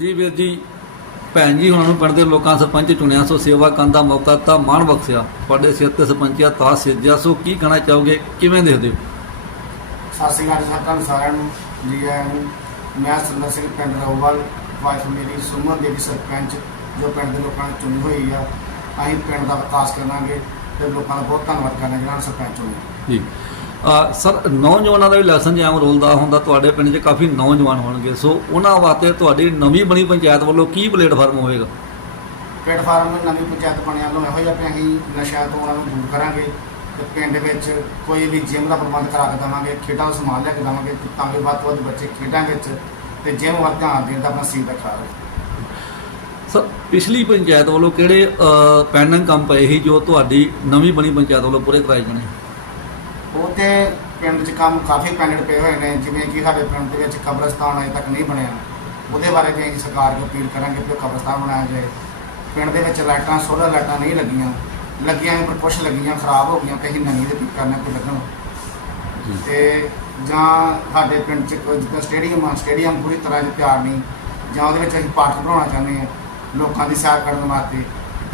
ਜੀ ਵੀਰ ਜੀ ਭੈਣ ਜੀ ਹੁਣਾਂ ਨੂੰ ਪਿੰਡ ਦੇ ਲੋਕਾਂ ਸਰਪੰਚ ਚੁਣਿਆ ਸੋ ਸੇਵਾ ਕਰਨ ਦਾ ਮੌਕਾ ਤਾਂ ਮਾਣ ਬਖਸ਼ਿਆ। ਤੁਹਾਡੇ ਸਿਰ ਤੇ ਸਰਪੰਚਿਆ ਤਾਂ ਸਿੱਜਿਆ ਸੋ ਕੀ ਕਹਿਣਾ ਚਾਹੋਗੇ? ਕਿਵੇਂ ਦੇਖਦੇ ਹੋ? ਸਤਿ ਸ਼੍ਰੀ ਅਕਾਲ ਜੀ ਤੁਹਾਨੂੰ ਸਾਰਿਆਂ ਨੂੰ। ਜੀ ਆਇਆਂ ਨੂੰ। ਮੈਂ ਸੁੰਦਰ ਸਿੰਘ ਪਿੰਡ ਰੋਵਾਲ ਵਾਈਫ ਮੇਰੀ ਸੁਮਨ ਦੇਵੀ ਸਰਪੰਚ ਜੋ ਪਿੰਡ ਦੇ ਲੋਕਾਂ ਨੇ ਚੁਣੀ ਹੋਈ ਆ। ਅਸੀਂ ਪਿੰਡ ਦਾ ਵਿਕਾਸ ਕਰਾਂਗੇ ਤੇ ਲੋਕਾਂ ਦਾ ਬਹੁਤ ਧੰਨਵਾਦ ਕਰਨਾ ਜਿਹੜਾ ਸਰਪੰਚ ਚੁਣਿਆ ਜੀ। ਸਰ ਨੌਜਵਾਨਾਂ ਦਾ ਵੀ ਲੈਸਨ ਜਾਂ ਰੋਲ ਦਾ ਹੁੰਦਾ ਤੁਹਾਡੇ ਪਿੰਡ 'ਚ ਕਾਫੀ ਨੌਜਵਾਨ ਹੋਣਗੇ। ਸੋ ਉਹਨਾਂ ਵਾਸਤੇ ਤੁਹਾਡੀ ਨਵੀਂ ਬਣੀ ਪੰਚਾਇਤ ਵੱਲੋਂ ਕੀ ਪਲੇਟਫਾਰਮ ਹੋਵੇਗਾ? ਪਲੇਟਫਾਰਮ ਨਵੀਂ ਪੰਚਾਇਤ ਬਣਿਆ ਨੂੰ ਇਹੋ ਜਿਹਾ ਵੀ ਅਸੀਂ ਨਸ਼ਿਆਂ ਤੋਂ ਉਹਨਾਂ ਨੂੰ ਦੂਰ ਕਰਾਂਗੇ ਤੇ ਪਿੰਡ ਵਿੱਚ ਕੋਈ ਵੀ ਜਿਮ ਦਾ ਪ੍ਰਬੰਧ ਕਰਾ ਕੇ ਦੇਵਾਂਗੇ ਖੇਡਾਂ ਦਾ ਸਮਾਨ ਲਿਆ ਕੇ ਦੇਵਾਂਗੇ ਤਾਂ ਕਿ ਵੱਧ ਤੋਂ ਵੱਧ ਬੱਚੇ ਖੇਡਾਂ ਵਿੱਚ ਤੇ ਜਿਮ ਵੱਲ ਧਿਆਨ ਦੇਣ ਦਾ ਆਪਣਾ ਦਾ ਖਿਆਲ ਰੱਖਣ ਸਰ ਪਿਛਲੀ ਪੰਚਾਇਤ ਵੱਲੋਂ ਕਿਹੜੇ ਪੈਂਡਿੰਗ ਕੰਮ ਪਏ ਸੀ ਜੋ ਤੁਹਾਡੀ ਨਵੀਂ ਬਣੀ ਪੰਚਾਇਤ ਵੱਲੋਂ ਪੂਰੇ ਕਰਾਏ ਜਾਣੇ? ਤੇ ਪਿੰਡ 'ਚ ਕੰਮ ਕਾਫੀ ਪੈਂਡਿੰਗ ਪਏ ਹੋਏ ਨੇ ਜਿਵੇਂ ਕਿ ਸਾਡੇ ਪਿੰਡ ਦੇ ਵਿੱਚ ਕਬਰਸਤਾਨ ਅਜੇ ਤੱਕ ਨਹੀਂ ਬਣਿਆ। ਉਹਦੇ ਬਾਰੇ ਵੀ ਅਸੀਂ ਸਰਕਾਰ ਨੂੰ ਅਪੀਲ ਕਰਾਂਗੇ ਕਿ ਉਹ ਕਬਰਸਤਾਨ ਬਣਾਇਆ ਜਾਏ। ਪਿੰਡ ਦੇ ਵਿੱਚ ਲਾਈਟਾਂ ਸੋਲਰ ਲਾਈਟਾਂ ਨਹੀਂ ਲੱਗੀਆਂ। ਲੱਗੀਆਂ ਪਰ ਕੁਛ ਲੱਗੀਆਂ ਖਰਾਬ ਹੋ ਗਈਆਂ ਅਸੀਂ ਨਵੀਂ ਦੇ ਠੀਕ ਕਰਨਾ ਕੋਈ ਲੱਗਣ। ਤੇ ਜਾਂ ਸਾਡੇ ਪਿੰਡ 'ਚ ਕੋਈ ਜਿੱਦਾਂ ਸਟੇਡੀਅਮ ਆ ਸਟੇਡੀਅਮ ਪੂਰੀ ਤਰ੍ਹਾਂ ਜਿ ਤਿਆਰ ਨਹੀਂ। ਜਾਂ ਉਹਦੇ ਵਿੱਚ ਅਸੀਂ ਪਾਰਕ ਬਣਾਉਣਾ ਚਾਹੁੰਦੇ ਹਾਂ ਲੋਕਾਂ ਦੀ ਸੈਰ ਕਰਨ ਵਾਸਤੇ।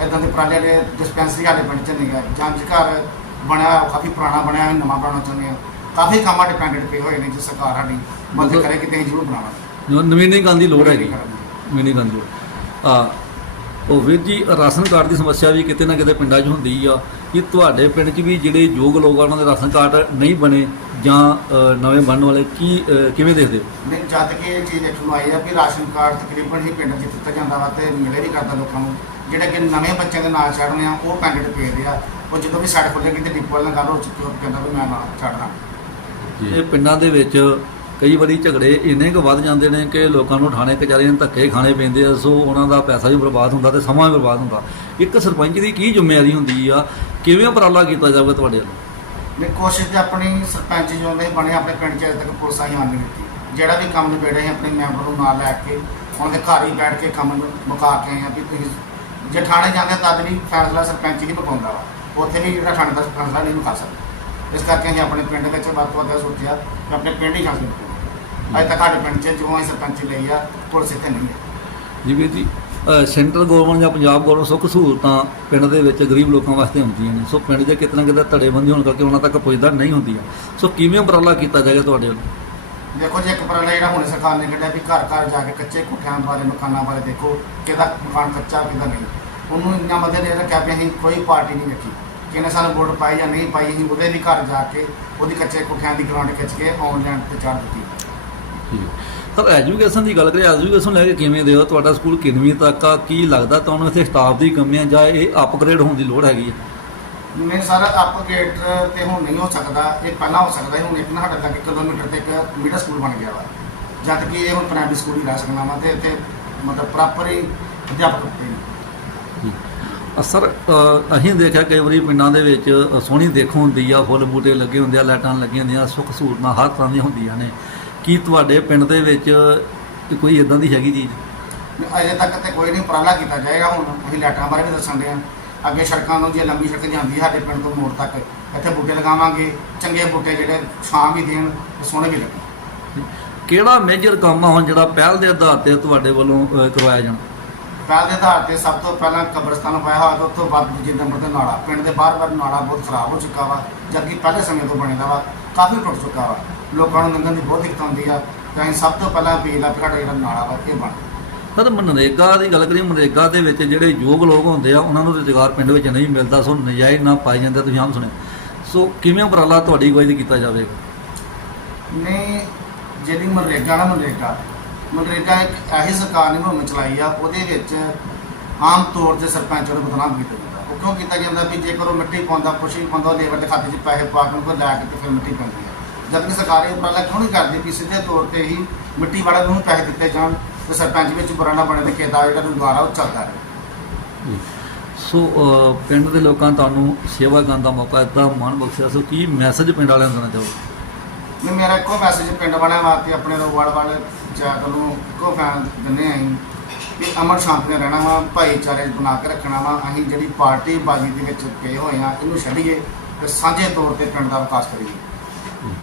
ਇਦਾਂ ਦੇ ਦੇ ਡਿਸਪੈਂਸਰੀ ਸਾਡੇ ਪਿੰਡ 'ਚ ਨਹੀਂ ਗਾ ਜਾਂ ਜਿ ਘਰ ਬਣਿਆ ਹੋਇਆ, ਕਾਫੀ ਪੁਰਾਣਾ ਬਣਿਆ ਹੋਇਆ, ਨਵਾਂ ਬਣਾਉਣਾ ਚਾਹੁੰਦੇ ਹਾਂ ਕਾਫੀ ਕੰਮ ਡਿਪੈਂਡੈਂਟ ਪਏ ਹੋਏ ਨੇ ਜੋ ਸਰਕਾਰ ਸਾਡੀ ਮਦਦ ਮਤਲਬ- ਕਰੇ ਕਿ ਤੇ ਜ਼ਰੂਰ ਬਣਾਵਾਂਗੇ। ਨਵੀਨੀਕਰਨ ਦੀ ਲੋੜ ਹੈਗੀ। ਨਵੀਨੀਕਰਨ ਦੀ ਆ ਉਹ ਵੀਰ ਜੀ ਰਾਸ਼ਨ ਕਾਰਡ ਦੀ ਸਮੱਸਿਆ ਵੀ ਕਿਤੇ ਨਾ ਕਿਤੇ ਪਿੰਡਾਂ 'ਚ ਹੁੰਦੀ ਆ। ਕਿ ਤੁਹਾਡੇ ਪਿੰਡ 'ਚ ਵੀ ਜਿਹੜੇ ਯੋਗ ਲੋਕ ਆ ਉਹਨਾਂ ਦੇ ਰਾਸ਼ਨ ਕਾਰਡ ਨਹੀਂ ਬਣੇ ਜਾਂ ਅ, ਨਵੇਂ ਬਣਨ ਵਾਲੇ ਕੀ ਅ, ਕਿਵੇਂ ਦੇਖਦੇ ਹੋ? ਨਹੀਂ ਜਦ ਕਿ ਇਹ ਚੀਜ਼ ਦੇਖਣ ਨੂੰ ਆਈ ਆ ਵੀ ਰਾਸ਼ਨ ਕਾਰਡ ਤਕਰੀਬਨ ਹੀ ਪਿੰਡ 'ਚ ਦਿੱਤਾ ਜਾਂਦਾ ਵਾ ਤੇ ਮਿਲੇ ਨਹੀਂ ਕਰਦਾ ਲੋਕਾਂ ਨੂੰ। ਜਿਹੜੇ ਕਿ ਨਵੇਂ ਬੱਚਿਆਂ ਦੇ ਨਾਂ ਛੱਡਨੇ ਆ ਉਹ ਪੈਂਡਿਟ ਭੇਜਦੇ ਆ। ਉਹ ਜਦੋਂ ਵੀ ਸਾਡੇ ਕੋਲ ਕਿਤੇ ਡਿਪੋ ਵਾਲੇ ਨਾਲ ਗੱਲ ਹੋ ਚੁੱਕੀ ਉਹ ਕਹਿੰਦਾ ਵੀ ਮੈਂ ਨਾਂ ਛੱਡਦਾ ਇਹ ਪਿੰਡਾਂ ਦੇ ਵਿੱਚ ਕਈ ਵਾਰੀ ਝਗੜੇ ਇੰਨੇ ਕੁ ਵੱਧ ਜਾਂਦੇ ਨੇ ਕਿ ਲੋਕਾਂ ਨੂੰ ਥਾਣੇ ਕਚਹਿਰੀਆਂ ਨੂੰ ਧੱਕੇ ਖਾਣੇ ਪੈਂਦੇ ਆ ਸੋ ਉਹਨਾਂ ਦਾ ਪੈਸਾ ਵੀ ਬਰਬਾਦ ਹੁੰਦਾ ਤੇ ਸਮਾਂ ਵੀ ਬਰਬਾਦ ਹੁੰਦਾ। ਇੱਕ ਸਰਪੰਚ ਦੀ ਕੀ ਜ਼ਿੰਮੇਵਾਰੀ ਹੁੰਦੀ ਆ? ਕਿਵੇਂ ਉਪਰਾਲਾ ਕੀਤਾ ਜਾਵੇ ਤੁਹਾਡੇ ਵੱਲੋਂ? ਮੈਂ ਕੋਸ਼ਿਸ਼ ਤੇ ਆਪਣੀ ਸਰਪੰਚ ਜੋ ਦੇ ਬਣੇ ਆਪਣੇ ਪਿੰਡ 'ਚ ਅਜੇ ਤੱਕ ਪੁਲਿਸ ਆਈ ਆਉਂਦੀ ਕੀਤੀ। ਜਿਹੜਾ ਵੀ ਕੰਮ ਨਿਬੇੜੇ ਅਸੀਂ ਆਪਣੇ ਮੈਂਬਰ ਨੂੰ ਨਾਲ ਲੈ ਕੇ ਉਹਨਾਂ ਦੇ ਘਰ ਹੀ ਬੈਠ ਕੇ ਕੰਮ ਨੂੰ ਮੁਕਾ ਕੇ ਆਏ ਆ ਵੀ ਤੁਸੀਂ ਜੇ ਥਾਣੇ ਜਾਂਦੇ ਤਦ ਵੀ ਫੈਸਲਾ ਸਰਪੰਚ ਹੀ ਮੁਕਾਉਂਦਾ ਵਾ। ਉੱਥੇ ਵੀ ਜਿਹੜਾ ਥਾਣੇ ਦਾ ਫੈਸਲਾ ਨਹੀਂ ਮੁਕਾ ਸਕਦਾ। ਇਸ ਕਰਕੇ ਅਸੀਂ ਆਪਣੇ ਪਿੰਡ ਵਿੱਚ ਵੱਧ ਤੋਂ ਵੱਧ ਸੋਚਿਆ ਕਿ ਆਪਣੇ ਪਿੰਡ ਹੀ ਮੁਕਾਉਣਾ ਅਜੇ ਤੱਕ ਸਾਡੇ ਪਿੰਡ 'ਚ ਜੋ ਅਸੀਂ ਸਰਪੰਚ ਲਈ ਆ ਪੁਲਿਸ ਇੱਥੇ ਨਹੀਂ ਹੈ। ਜਿਵੇਂ ਜੀ ਅ, ਸੈਂਟਰਲ ਗਵਰਨਮੈਂਟ ਜਾਂ ਪੰਜਾਬ ਗਵਰਨਮੈਂਟ ਸੁੱਖ ਸਹੂਲਤਾਂ ਪਿੰਡ ਦੇ ਵਿੱਚ ਗਰੀਬ ਲੋਕਾਂ ਵਾਸਤੇ ਹੁੰਦੀਆਂ ਨੇ। ਸੋ ਪਿੰਡ ਦੇ ਕਿਤੇ ਨਾ ਕਿਤੇ ਧੜੇਬੰਦੀ ਹੋਣ ਕਰਕੇ ਉਹਨਾਂ ਤੱਕ ਪੁੱਜਦਾ ਨਹੀਂ ਹੁੰਦੀਆਂ ਸੋ ਕਿਵੇਂ ਉਪਰਾਲਾ ਕੀਤਾ ਜਾਏਗਾ ਤੁਹਾਡੇ ਵੱਲੋਂ? ਦੇਖੋ ਜੀ ਇੱਕ ਉਪਰਾਲਾ ਜਿਹੜਾ ਹੁਣ ਸਰਕਾਰ ਨੇ ਕੱਢਿਆ ਵੀ ਘਰ ਘਰ ਜਾ ਕੇ ਕੱਚੇ ਕੋਠਿਆਂ ਬਾਰੇ ਮਕਾਨਾਂ ਬਾਰੇ ਦੇਖੋ ਕਿਹਦਾ ਮਕਾਨ ਕੱਚਾ ਕਿਹਦਾ ਨਹੀਂ। ਉਹਨੂੰ ਇੰਨਾ ਮਦਦ ਇਹ ਰੱਖਿਆ ਵੀ ਅਸੀਂ ਕੋਈ ਪਾਰਟੀ ਨਹੀਂ ਰੱਖੀ। ਕਿਹਨੇ ਸਾਨੂੰ ਵੋਟ ਪਾਈ ਜਾਂ ਨਹੀਂ ਪਾਈ ਅਸੀਂ ਉਹਦੇ ਵੀ ਘਰ ਜਾ ਕੇ ਉਹਦੀ ਕੱਚੇ ਕੋਠਿਆਂ ਦੀ ਗਰਾਊਂਡ ਖਿੱਚ ਕੇ ਆਨਲਾਈਨ ਤੇ ਚਾੜ ਦਿੱਤੀ। ਸਰ ਐਜੂਕੇਸ਼ਨ ਦੀ ਗੱਲ ਕਰੀਏ ਐਜੂਕੇਸ਼ਨ ਲੈ ਕੇ ਕਿਵੇਂ ਦਿਓ ਤੁਹਾਡਾ ਸਕੂਲ ਕਿੰਨਵੀਂ ਤੱਕ ਆ? ਕੀ ਲੱਗਦਾ ਤੁਹਾਨੂੰ ਇੱਥੇ ਸਟਾਫ ਦੀ ਕਮੀ ਆ ਜਾਂ ਇਹ ਅਪਗ੍ਰੇਡ ਹੋਣ ਦੀ ਲੋੜ ਹੈਗੀ ਹੈ ਮੇਰੇ ਸਾਰਾ ਅਪਗ੍ਰੇਡ ਤੇ ਹੁਣ ਨਹੀਂ ਹੋ ਸਕਦਾ। ਇਹ ਪਹਿਲਾਂ ਹੋ ਸਕਦਾ ਸੀ, ਹੁਣ ਇੱਕ ਨਾ ਸਾਡੇ ਤੱਕ ਕਿਲੋਮੀਟਰ ਤੇ ਇੱਕ ਮਿਡਲ ਸਕੂਲ ਬਣ ਗਿਆ ਵਾ। ਜਦ ਕਿ ਇਹ ਹੁਣ ਪ੍ਰਾਇਮਰੀ ਸਕੂਲ ਹੀ ਰਹਿ ਸਕਣਾ ਵਾ ਤੇ ਇੱਥੇ ਮਤਲਬ ਪ੍ਰੋਪਰ ਹੀ ਅਧਿਆਪਕ ਨੇ। ਅ, ਸਰ ਅ, ਅਸੀਂ ਦੇਖਿਆ ਕਈ ਵਾਰੀ ਪਿੰਡਾਂ ਦੇ ਵਿੱਚ ਸੋਹਣੀ ਦੇਖੋ ਹੁੰਦੀ ਆ ਫੁੱਲ ਬੂਟੇ ਲੱਗੇ ਹੁੰਦੇ ਆ ਲਾਈਟਾਂ ਲੱਗੀਆਂ ਹੁੰਦੀਆਂ ਸੁੱਖ ਸਹੂਲਤਾਂ ਹਰ ਤਰ੍ਹਾਂ ਦੀਆਂ ਹੁੰਦੀਆਂ ਨੇ। ਕੀ ਤੁਹਾਡੇ ਪਿੰਡ ਦੇ ਵਿੱਚ ਕੋਈ ਇਦਾਂ ਦੀ ਹੈਗੀ ਚੀਜ਼? ਅਜੇ ਤੱਕ ਤੇ ਕੋਈ ਨਹੀਂ ਉਪਰਾਲਾ ਕੀਤਾ ਜਾਏਗਾ ਹੁਣ ਅਸੀਂ ਲਾਈਟਾਂ ਬਾਰੇ ਵੀ ਦੱਸਣ ਦੇ ਆ। ਅੱਗੇ ਸੜਕਾਂ ਨੂੰ ਜੇ ਲੰਬੀ ਸੜਕ ਜਾਂਦੀ ਸਾਡੇ ਪਿੰਡ ਤੋਂ ਮੋੜ ਤੱਕ ਇੱਥੇ ਬੂਟੇ ਲਗਾਵਾਂਗੇ ਚੰਗੇ ਬੂਟੇ ਜਿਹੜੇ ਛਾਂ ਵੀ ਦੇਣ ਤੇ ਸੋਹਣੇ ਵੀ ਲੱਗਣ। ਕਿਹੜਾ ਮੇਜਰ ਕੰਮ ਆ ਹੁਣ ਜਿਹੜਾ ਪਹਿਲ ਦੇ ਆਧਾਰ ਤੇ ਤੁਹਾਡੇ ਵੱਲੋਂ ਕਰਵਾਇਆ ਜਾਣਾ? ਪਹਿਲ ਦੇ ਆਧਾਰ ਤੇ ਸਭ ਤੋਂ ਪਹਿਲਾਂ ਕਬਰਸਤਾਨ ਪਾਇਆ ਹੋਇਆ ਤੇ ਤੋਂ ਬਾਅਦ ਦੂਜੇ ਨੰਬਰ ਤੇ ਨਾਲਾ ਪਿੰਡ ਦੇ ਬਾਹਰ-ਬਾਹਰ ਨਾਲਾ ਬਹੁਤ ਖਰਾਬ ਹੋ ਚੁੱਕਾ ਵਾ ਜਦਕਿ ਪਹਿਲੇ ਸਮੇਂ ਤੋਂ ਬਣਿਆ ਵਾ ਕਾਫੀ ਟੁੱਟ ਚੁੱਕਾ ਵਾ। ਲੋਕਾਂ ਨੂੰ ਲੰਘਣ ਦੀ ਬਹੁਤ ਦਿੱਕਤ ਆਉਂਦੀ ਆ ਤੇ ਅਸੀਂ ਸਭ ਤੋਂ ਪਹਿਲਾਂ ਅਪੀਲ ਆ ਸਾਡਾ ਜਿਹੜਾ ਨਾਲਾ ਵਾ ਇਹ ਬਣ ਸਰ ਮਨਰੇਗਾ ਦੀ ਗੱਲ ਕਰੀਏ ਮਨਰੇਗਾ ਦੇ ਵਿੱਚ ਜਿਹੜੇ ਯੋਗ ਲੋਕ ਹੁੰਦੇ ਆ ਉਹਨਾਂ ਨੂੰ ਰੁਜ਼ਗਾਰ ਪਿੰਡ ਵਿੱਚ ਨਹੀਂ ਮਿਲਦਾ ਸੋ ਨਜਾਇਜ਼ ਨਾ ਪਾਈ ਜਾਂਦੇ ਤੁਸੀਂ ਆਮ ਸੁਣਿਆ। ਸੋ ਕਿਵੇਂ ਉਪਰਾਲਾ ਤੁਹਾਡੀ ਅਗਵਾਈ 'ਚ ਕੀਤਾ ਜਾਵੇਗਾ ਨੇ ਜਿਹੜੀ ਮਨਰੇਗਾ ਨਾ ਮਨਰੇਗਾ ਮਨਰੇਗਾ ਇੱਕ ਐਸੀ ਸਰਕਾਰ ਨੇ ਮੁਹਿੰਮ ਚਲਾਈ ਆ ਉਹਦੇ ਵਿੱਚ ਆਮ ਤੌਰ ਤੇ ਸਰਪੰਚ ਨੂੰ ਬਦਨਾਮ ਕੀਤਾ ਜਾਂਦਾ। ਉਹ ਕਿਉਂ ਕੀਤਾ ਜਾਂਦਾ ਵੀ ਜੇਕਰ ਉਹ ਮਿੱਟੀ ਪਾਉਂਦਾ ਕੁਛ ਵੀ ਪਾਉਂਦਾ ਉਹ ਲੇਬਰ ਦੇ ਖਾਤੇ 'ਚ ਪੈਸੇ ਪਾ ਕੇ ਉਹਨੂੰ ਲੈ ਕੇ ਤੇ ਫਿਰ ਮਿੱਟੀ ਪੈਂਦੀ ਹੈ ਜਦ ਕਿ ਸਰਕਾਰ ਇਹ ਉਪਰਾਲਾ ਕਿਉਂ ਨਹੀਂ ਕਰਦੀ ਵੀ ਸਿੱਧੇ ਤੌਰ ਤੇ ਹੀ ਮਿੱਟੀ ਵਾਲੇ ਨੂੰ ਪੈਸੇ ਦਿੱਤੇ ਜਾਣ ਤੇ ਸਰਪੰਚ ਵਿੱਚ ਬੁਰਾ ਨਾ ਬਣੇ ਤੇ ਖੇਤਾਂ ਜਿਹੜਾ ਆ ਉਹ ਚੱਲਦਾ ਰਹੇ। ਸੋ ਪਿੰਡ ਦੇ ਲੋਕਾਂ ਤੁਹਾਨੂੰ ਸੇਵਾ ਕਰਨ ਦਾ ਮੌਕਾ ਦਿੱਤਾ ਮਾਣ ਬਖਸ਼ਿਆ। ਸੋ ਕੀ ਮੈਸੇਜ ਪਿੰਡ ਵਾਲਿਆਂ ਨੂੰ ਦੇਣਾ ਚਾਹੋਗੇ? ਮੈਂ ਮੇਰਾ ਇੱਕੋ ਮੈਸੇਜ ਪਿੰਡ ਵਾਲਿਆਂ ਵਾਸਤੇ ਆਪਣੇ ਰੋਵਾਲ ਵਾਲੇ ਜਾਤ ਨੂੰ ਇੱਕੋ ਫੈਨ ਦਿੰਦੇ ਆਂ ਕਿ ਅਮਰ ਸ਼ਾਂਤੀ ਨਾਲ ਰਹਿਣਾ ਵਾ, ਭਾਈਚਾਰੇ ਬਣਾ ਕੇ ਰੱਖਣਾ ਵਾ, ਅਸੀਂ ਜਿਹੜੀ ਪਾਰਟੀ ਬਾਜੀ ਦੇ ਵਿੱਚ ਪਏ ਹੋਏ ਆ ਇਹਨੂੰ ਛੱਡੀਏ ਤੇ ਸਾਂਝੇ ਤੌਰ ਤੇ ਪਿੰਡ ਦਾ ਵਿਕਾਸ ਕਰੀਏ।